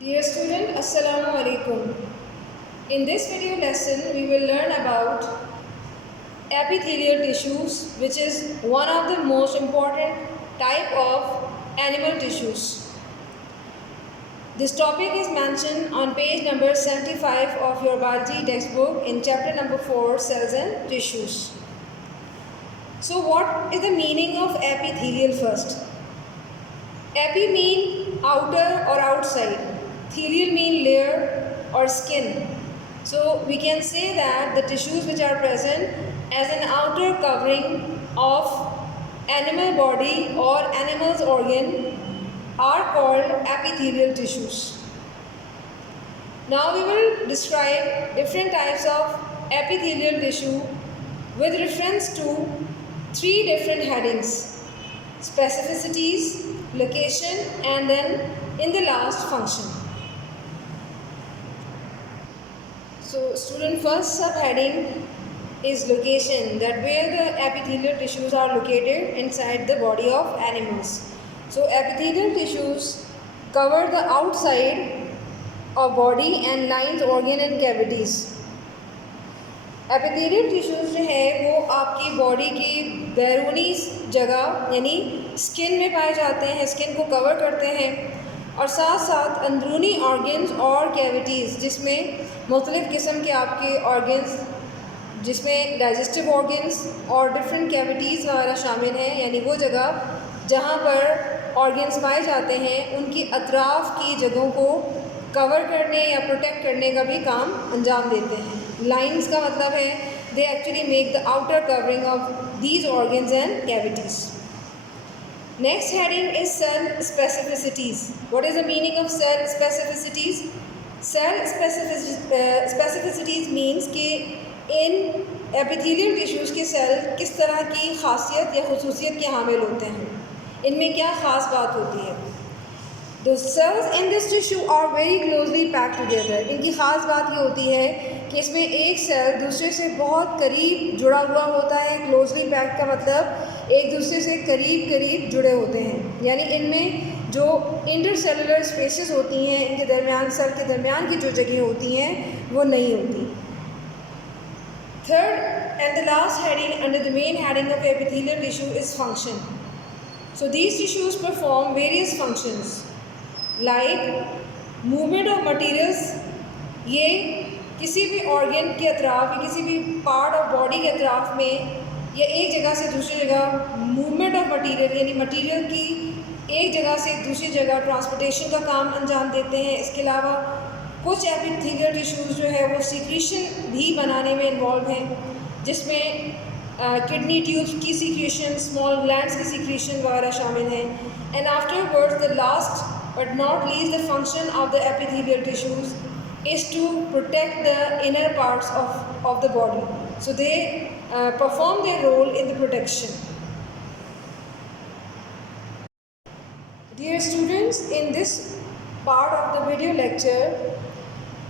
Dear student, Assalamu alaikum. In this video lesson, we will learn about epithelial tissues, which is one of the most important type of animal tissues. This topic is mentioned on page number 75 of your biology textbook in chapter number 4, cells and tissues. So what is the meaning of epithelial first? Epi mean outer or outside. Thelial mean layer or skin. So we can say that the tissues which are present as an outer covering of animal body or animal's organ are called epithelial tissues. Now we will describe different types of epithelial tissue with reference to three different headings: specificities, location, and then in the last, function. So student, first subheading is location, that where the epithelial tissues are located inside the body of animals. So epithelial tissues cover the outside of body and lines organ and cavities. Epithelial tissues जो है वो आपकी बॉडी की बैरूनी जगह यानी स्किन में पाए जाते हैं, स्किन को कवर करते हैं, और साथ साथ अंदरूनी ऑर्गन्स और कैविटीज़ जिसमें मुख्तलिफ़ किस्म के आपके ऑर्गन्स, जिसमें डाइजेस्टिव ऑर्गन्स और डिफरेंट कैविटीज़ वगैरह शामिल हैं, यानी वो जगह जहाँ पर ऑर्गन्स पाए जाते हैं उनकी अतराफ़ की जगहों को कवर करने या प्रोटेक्ट करने का भी काम अंजाम देते हैं. लाइंस का मतलब है they actually make the outer covering of these organs and cavities. Next heading is cell specificities. What is the meaning of cell specificities? Cell specificities means कि इन एपिथेलियल टिश्यूज़ के सेल किस तरह की खासियत या खुसूसियत के हामिल होते हैं, इनमें क्या ख़ास बात होती है. The cells in this tissue are very closely packed together. इनकी ख़ास बात ये होती है कि इसमें एक सेल दूसरे से बहुत करीब जुड़ा हुआ होता है. क्लोजली पैक्ड का मतलब एक दूसरे से करीब करीब जुड़े होते हैं, यानी इनमें जो इंटरसेलुलर स्पेसेस होती हैं, इनके दरमियान, सेल के दरमियान की जो जगह होती हैं वो नहीं होती. Third and the last heading under the main heading of epithelial tissue is function. So these tissues perform various functions like movement of materials. ये किसी भी ऑर्गन के अतराफ़ या किसी भी पार्ट ऑफ बॉडी के अतराफ़ में या एक जगह से दूसरी जगह मूवमेंट ऑफ मटेरियल यानी मटेरियल की एक जगह से दूसरी जगह ट्रांसपोर्टेशन का काम अंजाम देते हैं. इसके अलावा कुछ एपिथेलियल टिश्यूज़ जो है वो सीक्रेशन भी बनाने में इन्वॉल्व हैं, जिसमें किडनी ट्यूब्स की सीक्रेशन, स्मॉल ग्लैंड्स की सीक्रेशन वगैरह शामिल हैं. And afterwards the last but not least the function of the epithelial tissues is to protect the inner parts of the body. So they perform their role in the protection. Dear students, in this part of the video lecture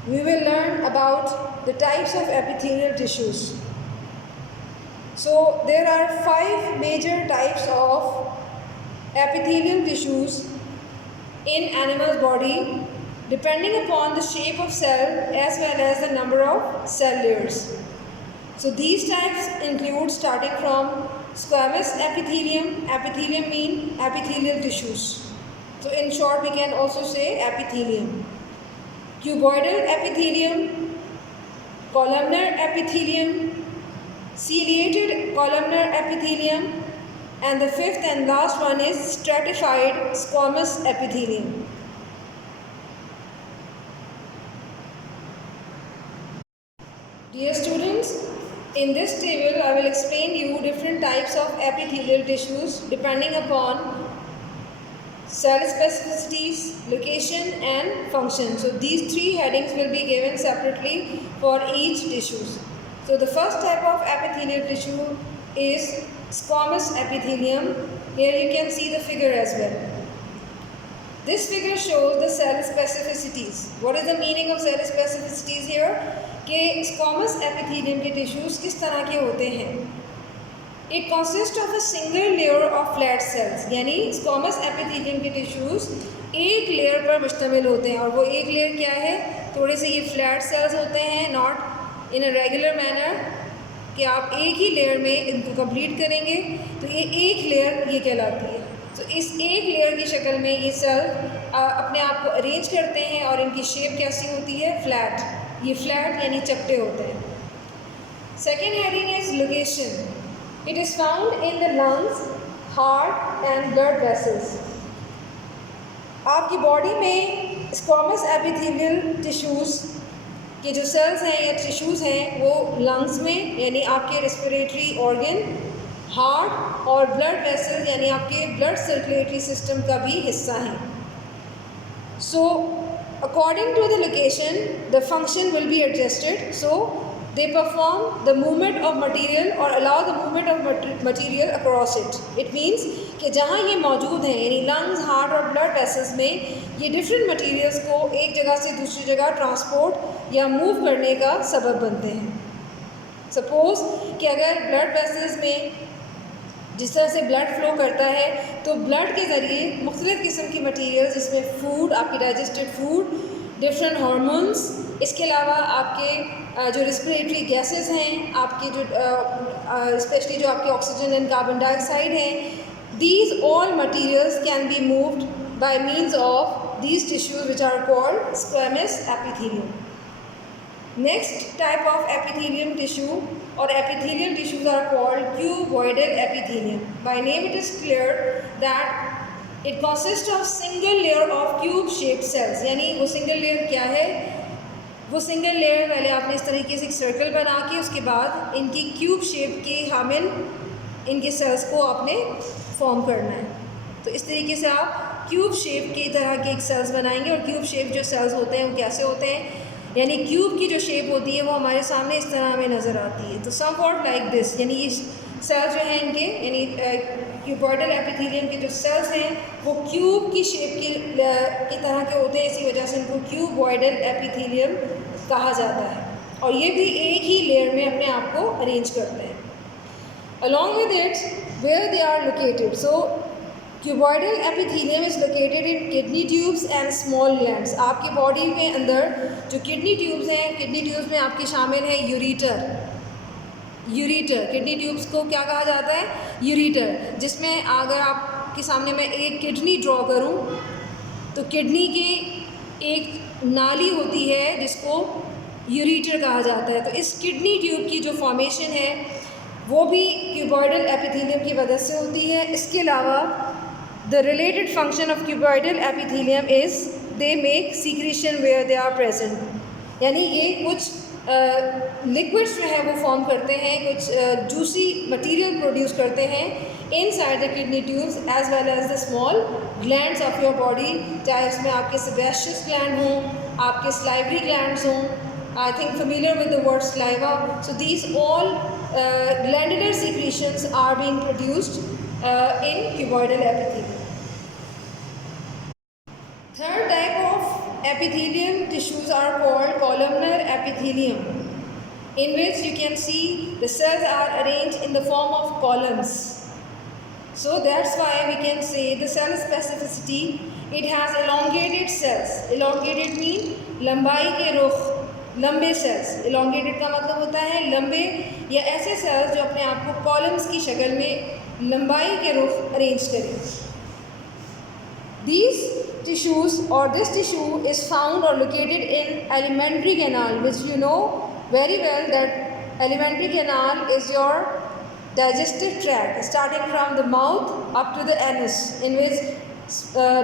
we will learn about the types of epithelial tissues. So there are 5 major types of epithelial tissues in animal's body depending upon the shape of cell as well as the number of cell layers. So these types include starting from squamous epithelium. Epithelium mean epithelial tissues. So in short we can also say epithelium. Cuboidal epithelium, columnar epithelium, ciliated columnar epithelium, and the fifth and last one is stratified squamous epithelium. Dear students, in this table I will explain you different types of epithelial tissues depending upon cell specificities, location and function. So these 3 headings will be given separately for each tissues. So the first type of epithelial tissue is squamous epithelium. Here you can see the figure as well. This figure shows the cell specificities. What is the meaning of cell specificities here? कि squamous epithelium के tissues किस तरह के होते हैं. It consists of a single layer of flat cells, यानी squamous epithelium के tissues एक लेयर पर मुश्तमिल होते हैं, और वो एक लेयर क्या है, थोड़े से ये फ्लैट सेल्स होते हैं, not in a regular manner कि आप एक ही लेयर में इनको कंप्लीट करेंगे, तो ये एक लेयर ये कहलाती है। तो इस एक लेयर की शक्ल में ये सेल अपने आप को अरेंज करते हैं, और इनकी शेप कैसी होती है, फ्लैट। ये फ्लैट यानी चपटे होते हैं। Second heading is location. It is found in the lungs, heart and blood vessels. आपकी बॉडी में स्क्वामस एपिथेलियल टिश्यूज़ के जो सेल्स हैं या टिश्यूज़ हैं वो लंग्स में यानी आपके रेस्पिरेटरी ऑर्गन, हार्ट और ब्लड वेसल यानी आपके ब्लड सर्कुलेटरी सिस्टम का भी हिस्सा हैं। So according to the location the function will be adjusted, so they perform the movement of material or allow the movement of material across it. It means कि जहाँ ये मौजूद हैं यानी लंग्स, हार्ट और ब्लड वेसल्स में ये different materials को एक जगह से दूसरी जगह ट्रांसपोर्ट या मूव करने का सबब बनते हैं। सपोज़ कि अगर ब्लड वेसल्स में जिस तरह से ब्लड फ्लो करता है तो ब्लड के ज़रिए मुख्तलिफ़ किस्म की मटेरियल्स जिसमें फूड, आपकी डाइजेस्टेड फूड, डिफरेंट हार्मोन्स, इसके अलावा आपके जो रेस्पिरेटरी गैसेस हैं, आपके जो स्पेशली जो आपके ऑक्सीजन एंड कार्बन डाइऑक्साइड हैं, these all materials can be moved by means of these tissues which are called squamous epithelium. Next type of epithelium tissue or epithelial tissues are called cuboidal epithelium. By name it is clear that it consists of single layer of cube shaped cells. यानी वो single layer क्या है, वो single layer पहले आपने इस तरीके से एक सर्कल बना के उसके बाद इनकी क्यूब शेप के हामिल इनके सेल्स को आपने फॉर्म करना है। तो इस तरीके से आप क्यूब शेप की तरह के एक सेल्स बनाएंगे, और क्यूब शेप जो सेल्स होते हैं वो कैसे होते हैं, यानी क्यूब की जो शेप होती है वो हमारे सामने इस तरह हमें नज़र आती है। तो समवॉट लाइक दिस, यानी ये सेल्स जो हैं इनके यानी क्यूबॉइडल एपिथेलियम के जो सेल्स हैं वो क्यूब की शेप की तरह के होते हैं, इसी वजह से इनको क्यूबॉइडल एपिथेलियम कहा जाता है, और ये भी एक ही लेयर में अपने आप को अरेंज करते हैं। Along with it where they are located, so cuboidal epithelium is located in kidney tubes and small glands. आपकी बॉडी के अंदर जो किडनी ट्यूब्स हैं, किडनी ट्यूब्स में आपके शामिल है यूरीटर। किडनी ट्यूब्स को क्या कहा जाता है, यूरीटर, जिसमें अगर आपके सामने मैं एक किडनी ड्रॉ करूं तो किडनी की एक नाली होती है जिसको यूरीटर कहा जाता है। तो इस किडनी ट्यूब की जो फॉर्मेशन है वो भी क्यूबॉइडल एपिथेलियम की वजह से होती है। इसके अलावा the related function of cuboidal epithelium is they make secretion where they are present, यानी ये कुछ लिक्विड्स जो है वो फॉर्म करते हैं, कुछ जूसी मटेरियल प्रोड्यूस करते हैं inside the kidney tubes as well as the small glands of your body, चाहे उसमें आपके सेबेशियस ग्लैंड हों, आपके स्लाइवरी ग्लैंड्स हों। I think familiar with the word saliva. So these all glandular secretions are being produced in cuboidal epithelium. Third type of epithelial tissues are called columnar epithelium, in which you can see the cells are arranged in the form of columns. So that's why we can say the cell specificity, it has elongated cells. Elongated mean लंबाई के रुख, लंबे cells. Elongated का मतलब होता है लंबे या ऐसे cells जो अपने आप को columns की शक्ल में लंबाई के रुख अरेंज करें। These tissues or this tissue is found or located in alimentary canal, which you know very well that alimentary canal is your digestive tract starting from the mouth up to the anus, in which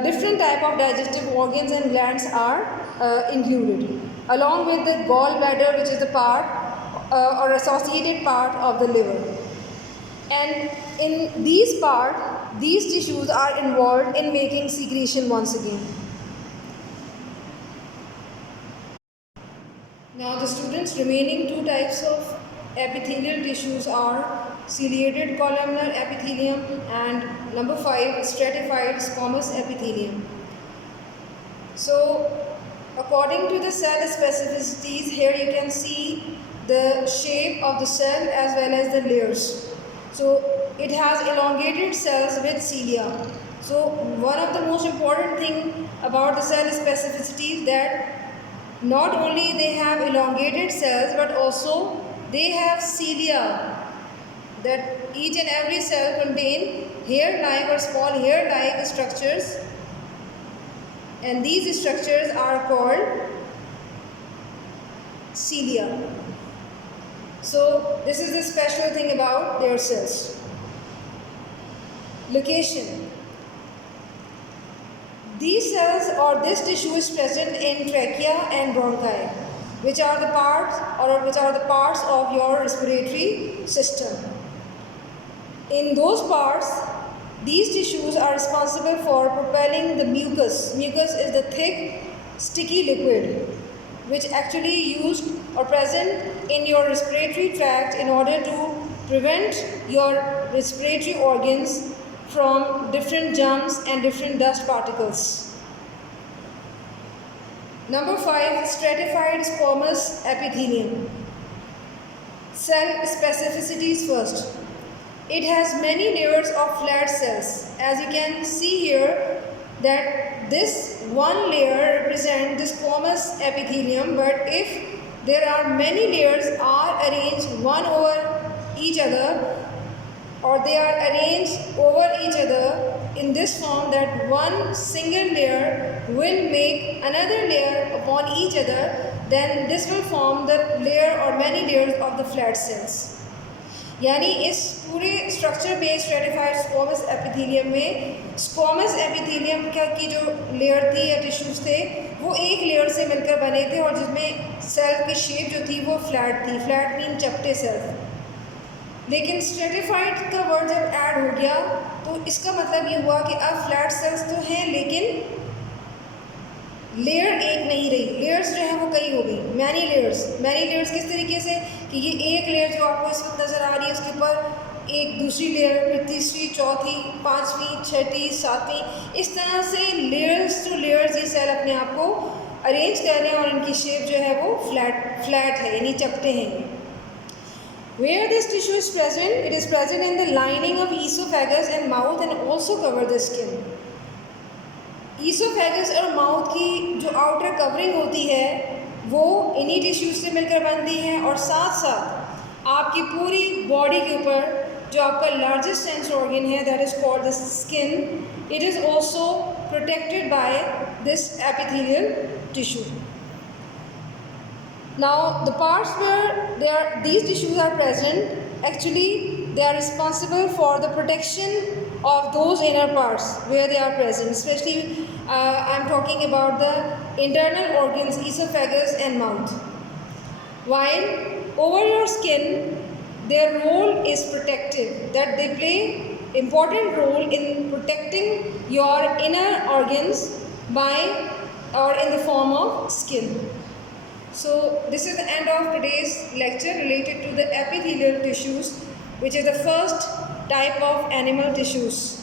different type of digestive organs and glands are included, along with the gallbladder, which is the part or associated part of the liver. And in these tissues are involved in making secretion once again. Now the students, remaining two types of epithelial tissues are ciliated columnar epithelium and number 5 stratified squamous epithelium. So according to the cell specificities, here you can see the shape of the cell as well as the layers. So it has elongated cells with cilia. So one of the most important thing about the cell specificity is that not only they have elongated cells but also they have cilia, that each and every cell contain hair-like or small hair-like structures, and these structures are called cilia. So this is the special thing about their cells. Location. These cells or this tissue is present in trachea and bronchi, which are the parts of your respiratory system. In those parts, these tissues are responsible for propelling the mucus. Mucus is the thick, sticky liquid which actually used or present in your respiratory tract in order to prevent your respiratory organs from different germs and different dust particles. Number 5, stratified squamous epithelium. Cell specificities first. It has many layers of flat cells. As you can see here, that this one layer represents the squamous epithelium, but if there are many layers are arranged one over each other, or they are arranged over each other in this form, that one single layer will make another layer upon each other, then this will form the layer or many layers of the flat cells. यानी इस पूरे स्ट्रक्चर में stratified squamous epithelium में squamous epithelium की जो लेयर थी या टिश्यूज़ थे वो एक लेयर से मिलकर बने थे, और जिसमें सेल की शेप जो थी वो फ्लैट थी. फ्लैट मीन चपटे सेल. लेकिन स्ट्रेटिफाइड का वर्ड जब ऐड हो गया तो इसका मतलब ये हुआ कि अब फ्लैट सेल्स तो हैं लेकिन लेयर एक नहीं रही. लेयर्स जो हैं वो कई हो गई. मैनी लेयर्स किस तरीके से कि ये एक लेयर जो आपको इस वक्त नज़र आ रही है उसके ऊपर एक दूसरी लेयर, फिर तीसरी, चौथी, पाँचवीं, छठी, सातवीं, इस तरह से लेयर्स टू लेयर्स ये सेल अपने आप को अरेंज कर रहे हैं और इनकी शेप जो है वो फ्लैट है, यानी चपटे हैं. Where this tissue is present, it is present in the lining of esophagus and mouth and also cover the skin. Oesophagus और माउथ की जो आउटर कवरिंग होती है वो इन्हीं टिश्यूज से मिलकर बनती है, और साथ साथ आपकी पूरी बॉडी के ऊपर जो आपका लार्जेस्ट सेंस ऑर्गन है, that is called the skin, it is also protected by this epithelial tissue. Now the parts where these tissues are present, actually they are responsible for the protection of those inner parts where they are present. Especially I am talking about the internal organs, esophagus and mouth. While over your skin, their role is protective, that they play important role in protecting your inner organs by or in the form of skin. So this is the end of today's lecture related to the epithelial tissues, which is the first type of animal tissues.